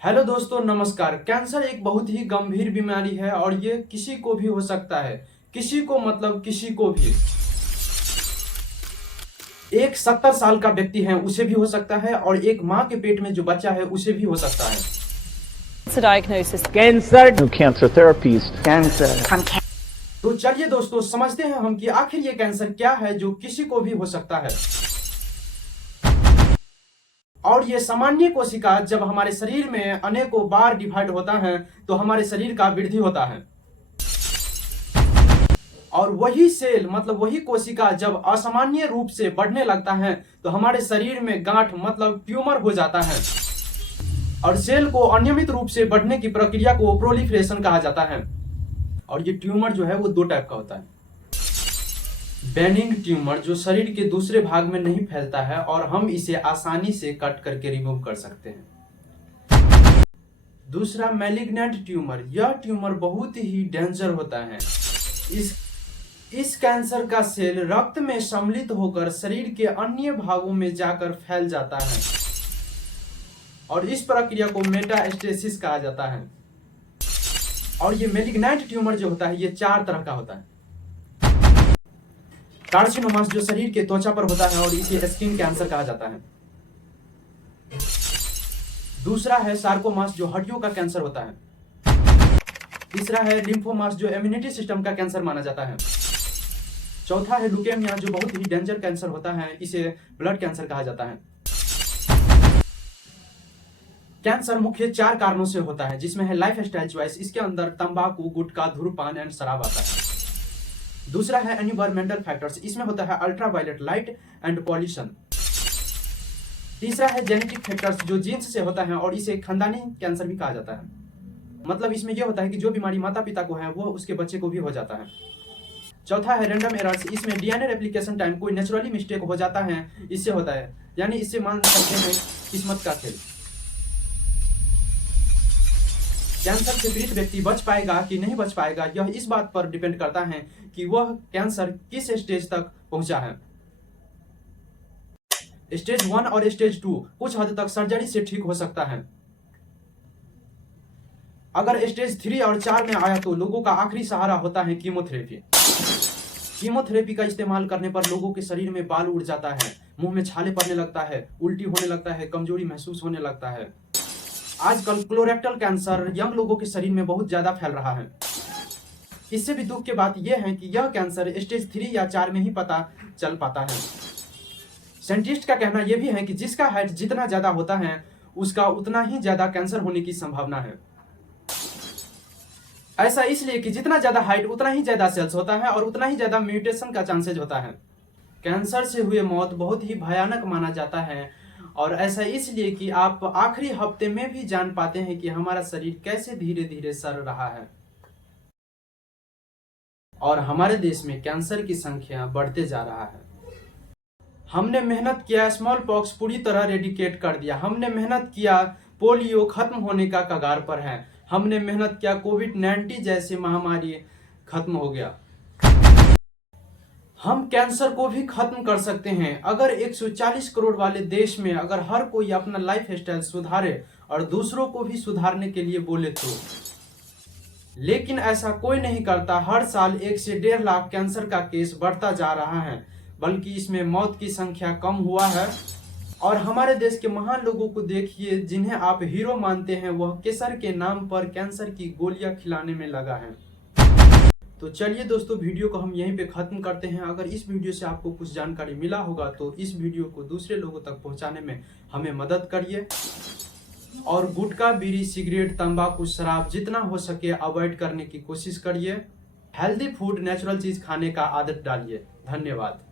Hello दोस्तों, नमस्कार। Cancer एक बहुत ही गंभीर बीमारी है और ये किसी को भी हो सकता है। किसी को मतलब किसी को भी। एक 70 साल का व्यक्ति है उसे भी हो सकता है और एक माँ के पेट में जो बच्चा है उसे भी हो सकता है। Diagnosis. Cancer, new cancer therapies, cancer. तो चलिए दोस्तों, समझते हैं हम कि आखिर ये कैंसर क्या है जो किसी को भी हो सकता है। और ये सामान्य कोशिका जब हमारे शरीर में अनेकों बार डिवाइड होता है तो हमारे शरीर का वृद्धि होता है। और वही सेल मतलब वही कोशिका जब असामान्य रूप से बढ़ने लगता है तो हमारे शरीर में गांठ मतलब ट्यूमर हो जाता है। और सेल को अनियमित रूप से बढ़ने की प्रक्रिया को प्रोलिफरेशन कहा जाता है। और ये ट्यूमर जो है वो दो टाइप का होता है। बेनिग्न ट्यूमर जो शरीर के दूसरे भाग में नहीं फैलता है और हम इसे आसानी से कट करके रिमूव कर सकते हैं। दूसरा मैलिग्नेंट ट्यूमर, यह ट्यूमर बहुत ही डेंजर होता है। इस कैंसर का सेल रक्त में सम्मिलित होकर शरीर के अन्य भागों में जाकर फैल जाता है और इस प्रक्रिया को मेटास्टेसिस कहा जाता है। और ये मैलिग्नेंट ट्यूमर जो होता है ये 4 तरह का होता है। कार्सिनोमास जो शरीर के त्वचा पर होता है और इसे स्किन कैंसर कहा जाता है। दूसरा है सार्कोमास जो हड्डियों का कैंसर होता है। तीसरा है लिम्फोमास जो इम्यूनिटी सिस्टम का कैंसर माना जाता है। चौथा है ल्यूकेमिया जो बहुत ही डेंजर कैंसर होता है, इसे ब्लड कैंसर कहा जाता है। कैंसर मुख्य 4 कारणों से होता है जिसमें है लाइफ स्टाइल चॉइस, इसके अंदर तंबाकू, गुटखा, धूम्रपान एंड शराब आता है। दूसरा है एनवायरमेंटल फैक्टर्स, इसमें होता है अल्ट्रावायलेट लाइट एंड पॉल्यूशन। तीसरा है जेनेटिक फैक्टर्स जो जीन्स से होता है और इसे खानदानी कैंसर भी कहा जाता है। मतलब इसमें यह होता है कि जो बीमारी माता पिता को है वो उसके बच्चे को भी हो जाता है। चौथा है रैंडम एरर्स, इसमें डीएनए रेप्लिकेशन टाइम कोई नेचुरली मिस्टेक हो जाता है, इससे होता है। यानी इससे मान सकते हैं किस्मत का खेल। कैंसर से पीड़ित व्यक्ति बच पाएगा कि नहीं बच पाएगा यह इस बात पर डिपेंड करता है कि वह कैंसर किस स्टेज तक पहुंचा है। स्टेज 1 और स्टेज 2 कुछ हद तक सर्जरी से ठीक हो सकता है। अगर स्टेज 3 और 4 में आया तो लोगों का आखिरी सहारा होता है कीमोथेरेपी। कीमोथेरेपी का इस्तेमाल करने पर लोगों के शरीर में बाल उड़ जाता है, मुंह में छाले पड़ने लगता है, उल्टी होने लगता है, कमजोरी महसूस होने लगता है। आजकल कोलोरेक्टल कैंसर यंग लोगों के शरीर में बहुत ज्यादा फैल रहा है। इससे भी दुख की बात यह है कि यह कैंसर स्टेज 3 या 4 में ही पता चल पाता है। साइंटिस्ट का कहना यह भी है कि जिसका हाइट जितना ज्यादा होता है उसका उतना ही ज्यादा कैंसर होने की संभावना है। ऐसा इसलिए कि जितना ज्यादा हाइट उतना ही ज्यादा सेल्स होता है और उतना ही ज्यादा म्यूटेशन का चांसेज होता है। कैंसर से हुए मौत बहुत ही भयानक माना जाता है और ऐसा इसलिए कि आप आखिरी हफ्ते में भी जान पाते हैं कि हमारा शरीर कैसे धीरे धीरे सड़ रहा है। और हमारे देश में कैंसर की संख्या बढ़ते जा रहा है। हमने मेहनत किया, स्मॉल पॉक्स पूरी तरह रेडिकेट कर दिया। हमने मेहनत किया, पोलियो खत्म होने का कगार पर है। हमने मेहनत किया, कोविड-19 जैसी महामारी खत्म हो गया। हम कैंसर को भी खत्म कर सकते हैं अगर 140 करोड़ वाले देश में अगर हर कोई अपना लाइफ स्टाइल सुधारे और दूसरों को भी सुधारने के लिए बोले तो। लेकिन ऐसा कोई नहीं करता। हर साल 1 से 1.5 लाख कैंसर का केस बढ़ता जा रहा है, बल्कि इसमें मौत की संख्या कम हुआ है। और हमारे देश के महान लोगों को देखिए जिन्हें आप हीरो मानते हैं, वह कैंसर के नाम पर कैंसर की गोलियां खिलाने में लगा है। तो चलिए दोस्तों, वीडियो को हम यहीं पे खत्म करते हैं। अगर इस वीडियो से आपको कुछ जानकारी मिला होगा तो इस वीडियो को दूसरे लोगों तक पहुंचाने में हमें मदद करिए। और गुटखा, बीड़ी, सिगरेट, तंबाकू, शराब जितना हो सके अवॉइड करने की कोशिश करिए। हेल्दी फूड, नेचुरल चीज खाने का आदत डालिए। धन्यवाद।